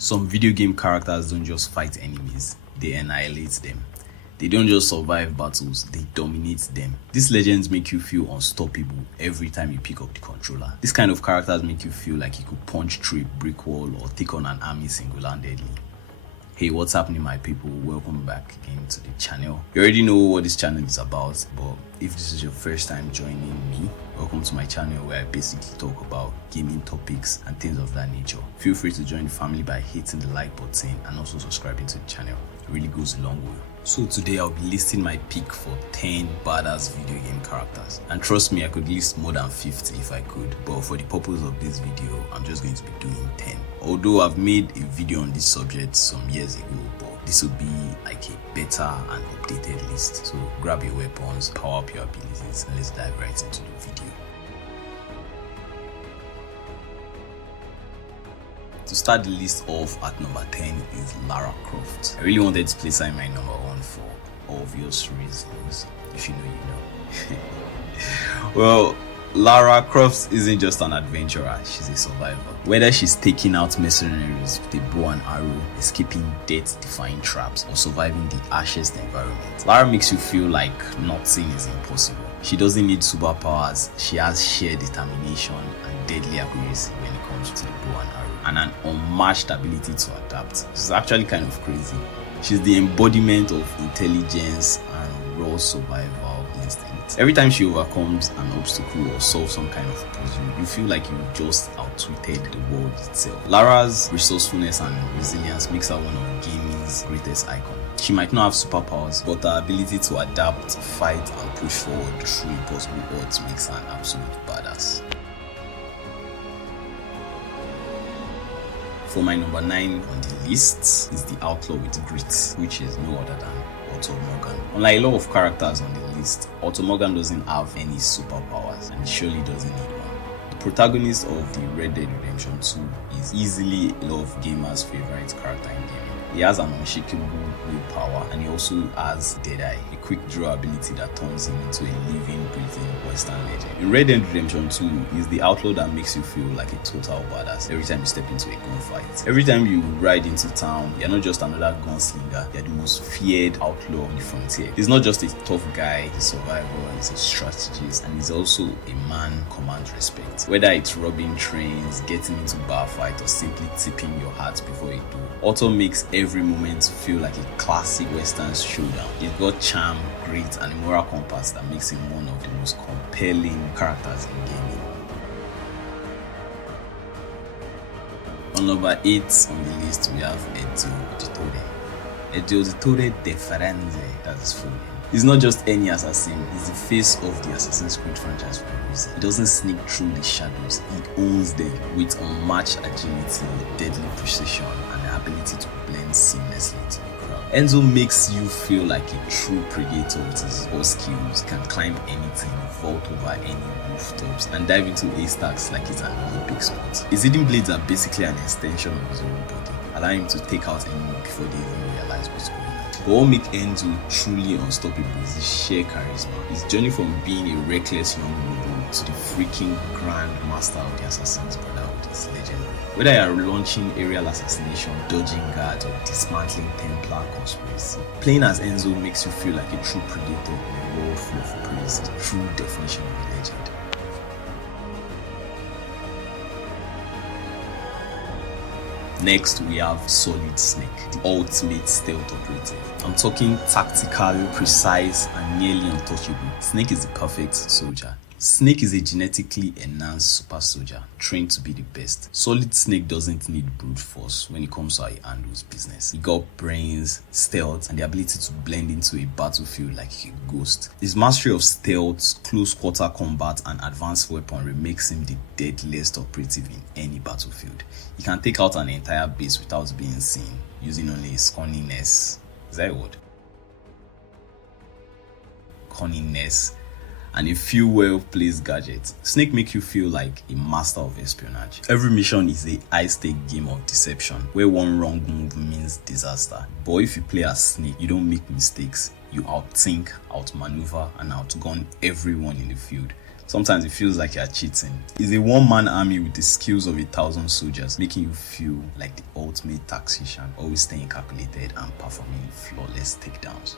Some video game characters don't just fight enemies, they annihilate them. They don't just survive battles, they dominate them. These legends make you feel unstoppable every time you pick up the controller. These kind of characters make you feel like you could punch through a brick wall or take on an army single-handedly. Hey, what's happening, my people? Welcome back again to the channel. You already know what this channel is about, but if this is your first time joining me, welcome to my channel where I basically talk about gaming topics and things of that nature. Feel free to join the family by hitting the like button and also subscribing to the channel. It really goes a long way. So today I'll be listing my pick for 10 badass video game characters. And trust me, I could list more than 50 if I could, but for the purpose of this video, I'm just going to be doing 10. Although I've made a video on this subject some years ago, but this will be like a better and updated list. So grab your weapons, power up your abilities, and let's dive right into the video. To start the list off at number 10 is Lara Croft. I really wanted to place her in my number 1 for obvious reasons. If you know, you know. Well, Lara Croft isn't just an adventurer, she's a survivor. Whether she's taking out mercenaries with a bow and arrow, escaping death-defying traps, or surviving the harshest environment, Lara makes you feel like nothing is impossible. She doesn't need superpowers, she has sheer determination and deadly accuracy when it comes to the bow and arrow, and an unmatched ability to adapt. She's actually kind of crazy. She's the embodiment of intelligence and raw survival instinct. Every time she overcomes an obstacle or solves some kind of puzzle, you feel like you just outwitted the world itself. Lara's resourcefulness and resilience makes her one of gaming's greatest icons. She might not have superpowers, but her ability to adapt, fight, and push forward through impossible odds makes her an absolute badass. For my number 9 on the list is the outlaw with grit, which is no other than Otto Morgan. Unlike a lot of characters on the list, Otto Morgan doesn't have any superpowers and surely doesn't need one. The protagonist of the Red Dead Redemption 2 is easily a lot of gamers' favorite character in gaming. He has an unshakable willpower and he also has Deadeye, a quick draw ability that turns him into a living, breathing Western legend. In Red Dead Redemption 2, he's the outlaw that makes you feel like a total badass every time you step into a gunfight. Every time you ride into town, you're not just another gunslinger, you're the most feared outlaw on the frontier. He's not just a tough guy, he's a survivor, he's a strategist, and he's also a man who commands respect. Whether it's robbing trains, getting into bar fight, or simply tipping your hat before you do, Otto makes every moment feel like a classic Western showdown. He's got charm, grit, and a moral compass that makes him one of the most compelling characters in gaming. On number 8 on the list, we have Ezio Auditore. Ezio Auditore de Firenze, that's his full name. He's not just any assassin, he's the face of the Assassin's Creed franchise for a reason. He doesn't sneak through the shadows, he owns them with unmatched agility, deadly precision, and the ability to blend seamlessly into the crowd. Enzo makes you feel like a true predator with his bow skills. He can climb anything, vault over any rooftops, and dive into haystacks like it's an Olympic sport. His hidden blades are basically an extension of his own body, allowing him to take out enemies before they even realize what's going on. But what makes Enzo truly unstoppable is his sheer charisma. His journey from being a reckless young noble to the freaking grand master of the Assassin's Brotherhood is legendary. Whether you are launching aerial assassination, dodging guards, or dismantling Templar conspiracy, playing as Enzo makes you feel like a true predator in a world full of praise, the true definition of a legend. Next, we have Solid Snake, the ultimate stealth operative. I'm talking tactical, precise, and nearly untouchable. Snake is the perfect soldier. Snake is a genetically enhanced super soldier, trained to be the best. Solid Snake doesn't need brute force when it comes to how he handles business. He got brains, stealth, and the ability to blend into a battlefield like a ghost. His mastery of stealth, close quarter combat, and advanced weaponry makes him the deadliest operative in any battlefield. He can take out an entire base without being seen, using only his cunningness. Is that a word? Cunningness and a few well-placed gadgets. Snake make you feel like a master of espionage. Every mission is a high-stake game of deception, where one wrong move means disaster. But if you play as Snake, you don't make mistakes. You outthink, outmaneuver, and outgun everyone in the field. Sometimes it feels like you're cheating. It's a one-man army with the skills of 1,000 soldiers, making you feel like the ultimate tactician, always staying calculated and performing flawless takedowns.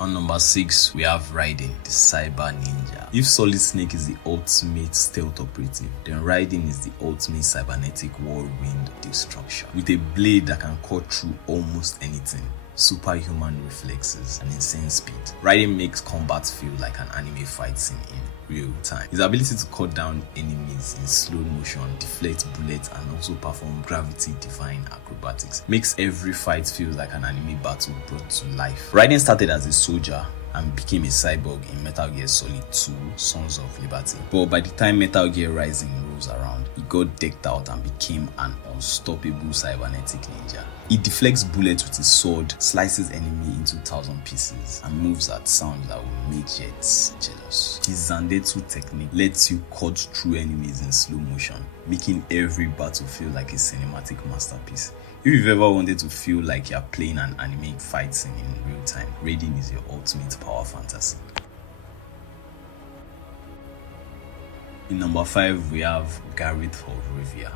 On number 6, we have Raiden, the cyber ninja. If Solid Snake is the ultimate stealth operative, then Raiden is the ultimate cybernetic whirlwind destruction. With a blade that can cut through almost anything, superhuman reflexes, and insane speed, Raiden makes combat feel like an anime fight scene in real time. His ability to cut down enemies in slow motion, deflect bullets, and also perform gravity-defying acrobatics makes every fight feel like an anime battle brought to life. Raiden started as a soldier and became a cyborg in Metal Gear Solid 2 Sons of Liberty. But by the time Metal Gear Rising rolls around, he got decked out and became an unstoppable cybernetic ninja. He deflects bullets with his sword, slices enemy into 1,000 pieces, and moves at sounds that will make Jets jealous. His Zangetsu technique lets you cut through enemies in slow motion, making every battle feel like a cinematic masterpiece. If you've ever wanted to feel like you're playing an anime fight scene in real time, Raiden is your ultimate power fantasy. In number 5, we have Geralt of Rivia,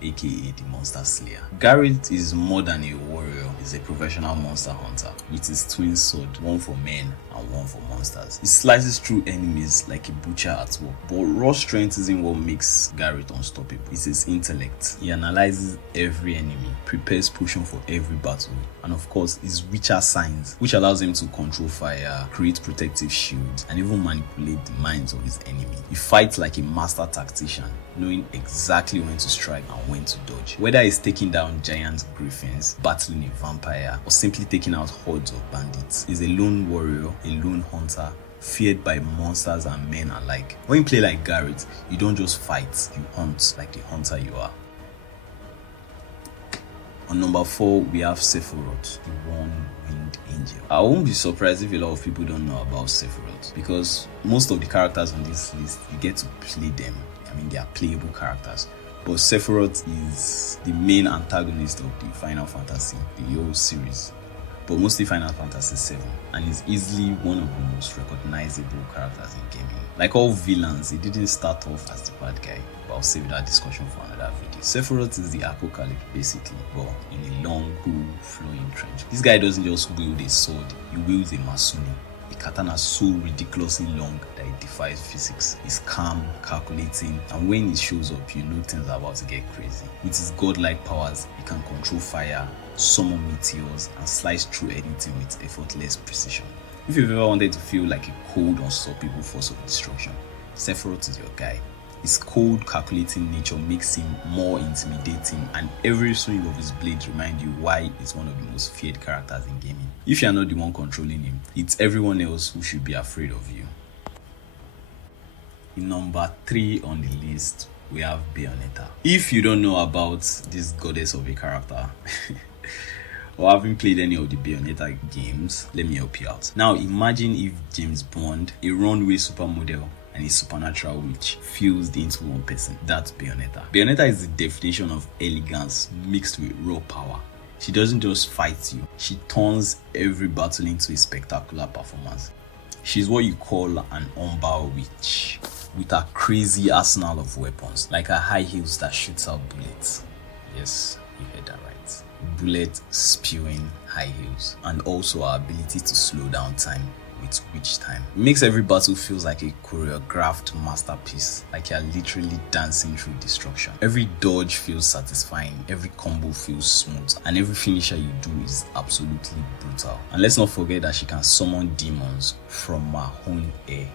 aka the Monster Slayer. Geralt is more than a warrior, he's a professional monster hunter with his twin sword, one for men and one for monsters. He slices through enemies like a butcher at work, but raw strength isn't what makes Geralt unstoppable, it's his intellect. He analyzes every enemy, prepares potion for every battle, and of course his Witcher signs, which allows him to control fire, create protective shields, and even manipulate the minds of his enemy. He fights like a master tactician, knowing exactly when to strike and when to dodge. Whether he's taking down giant griffins, battling a vampire, or simply taking out hordes of bandits, he's a lone warrior, a lone hunter, feared by monsters and men alike. When you play like Geralt, you don't just fight, you hunt like the hunter you are. On number 4, we have Sephiroth, the one-winged angel. I won't be surprised if a lot of people don't know about Sephiroth, because most of the characters on this list, you get to play them. I mean, they are playable characters. But Sephiroth is the main antagonist of the Final Fantasy, the whole series, but mostly Final Fantasy VII, and is easily one of the most recognizable characters in gaming. Like all villains, he didn't start off as the bad guy, but I'll save that discussion for another video. Sephiroth is the apocalypse, basically, but in a long, cool, flowing trench. This guy doesn't just wield a sword, he wields a masuni, a katana so ridiculously long that it defies physics. He's calm, calculating, and when he shows up, you know things are about to get crazy. With his godlike powers, he can control fire, summon meteors, and slice through anything with effortless precision. If you've ever wanted to feel like a cold, unstoppable force of destruction, Sephiroth is your guy. His cold, calculating nature makes him more intimidating, and every swing of his blade reminds you why he's one of the most feared characters in gaming. If you're not the one controlling him, it's everyone else who should be afraid of you. In number 3 on the list, we have Bayonetta. If you don't know about this goddess of a character, or haven't played any of the Bayonetta games, let me help you out. Now imagine if James Bond, a runway supermodel, and a supernatural witch fused into one person. That's Bayonetta. Bayonetta is the definition of elegance mixed with raw power. She doesn't just fight you, she turns every battle into a spectacular performance. She's what you call an umber witch, with a crazy arsenal of weapons, like her high heels that shoots out bullets. Yes, you heard that right. Bullet spewing high heels, and also her ability to slow down time with witch time. It makes every battle feels like a choreographed masterpiece, like you're literally dancing through destruction. Every dodge feels satisfying, every combo feels smooth, and every finisher you do is absolutely brutal. And let's not forget that she can summon demons from her own air.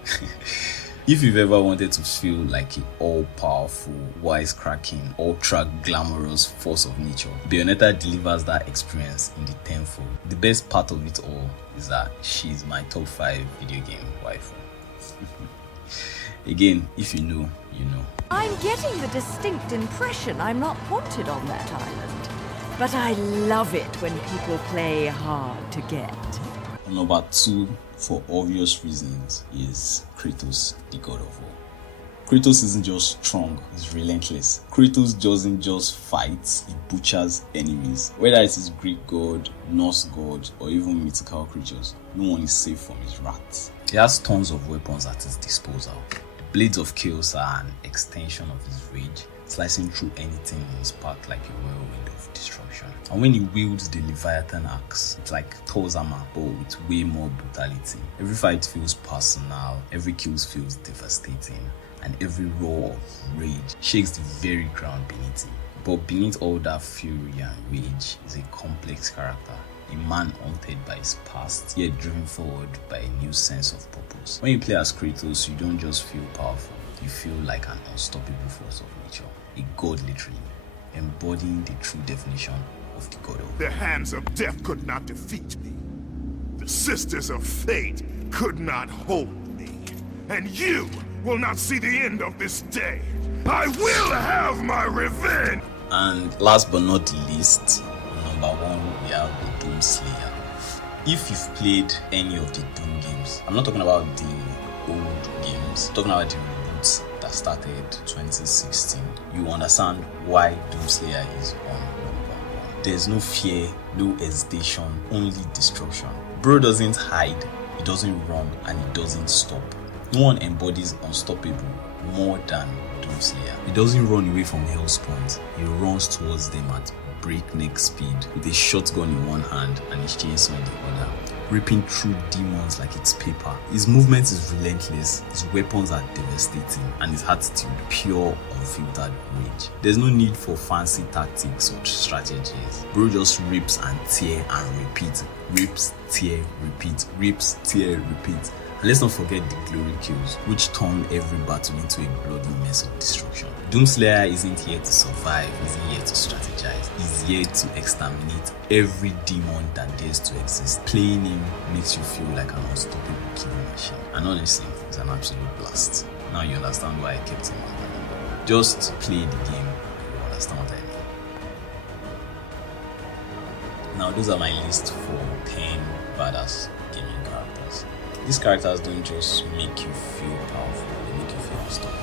If you've ever wanted to feel like an all-powerful, wisecracking, ultra-glamorous force of nature, Bayonetta delivers that experience in the tenfold. The best part of it all is that she's my top 5 video game waifu. Again, if you know, you know. I'm getting the distinct impression I'm not wanted on that island. But I love it when people play hard to get. Number 2, for obvious reasons, is Kratos, the God of War. Kratos isn't just strong, he's relentless. Kratos doesn't just fight, he butchers enemies. Whether it is Greek god, Norse god, or even mythical creatures, no one is safe from his wrath. He has tons of weapons at his disposal. The blades of chaos are an extension of his rage, slicing through anything in his path like a whirlwind of destruction. And when he wields the Leviathan axe, it's like Thor's hammer, but with way more brutality. Every fight feels personal, every kill feels devastating, and every roar of rage shakes the very ground beneath him. But beneath all that fury and rage is a complex character, a man haunted by his past, yet driven forward by a new sense of purpose. When you play as Kratos, you don't just feel powerful, you feel like an unstoppable force of nature, a god literally, embodying the true definition of the god of. The hands of death could not defeat me. The sisters of fate could not hold me. And you will not see the end of this day. I will have my revenge! And last but not least, number one, we have the Doom Slayer. If you've played any of the Doom games, I'm not talking about the old games, I'm talking about the reboots that started 2016, you understand why Doom Slayer is on number one. There's no fear, no hesitation, only destruction. Bro doesn't hide, he doesn't run, and he doesn't stop. No one embodies unstoppable more than Doom Slayer. He doesn't run away from Hellspawns, he runs towards them at breakneck speed with a shotgun in one hand and his chainsaw in the other, ripping through demons like it's paper. His movement is relentless, his weapons are devastating, and his attitude pure, unfiltered rage. There's no need for fancy tactics or strategies. Bro just rips and tear and repeat, rips, tear, repeat, rips, tear, repeat. And let's not forget the glory kills, which turn every battle into a bloody mess of destruction. Doomslayer isn't here to survive, isn't here to strategize, he's here to exterminate every demon that dares to exist. Playing him makes you feel like an unstoppable killing machine. And honestly, it's an absolute blast. Now you understand why I kept him on the number. Just play the game, you understand what I mean. Now those are my list for 10 badass gaming characters. These characters don't just make you feel powerful, they make you feel unstoppable.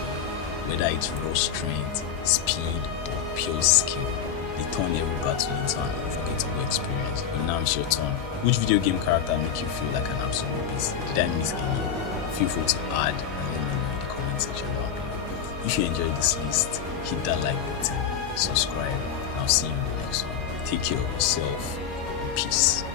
Whether it's raw strength, speed, or pure skill, they turn every battle into an unforgettable experience. But now it's your turn. Which video game character make you feel like an absolute beast? Did I miss any? Feel free to add and let me know in the comment section down below. If you enjoyed this list, hit that like button, subscribe, and I'll see you in the next one. Take care of yourself. Peace.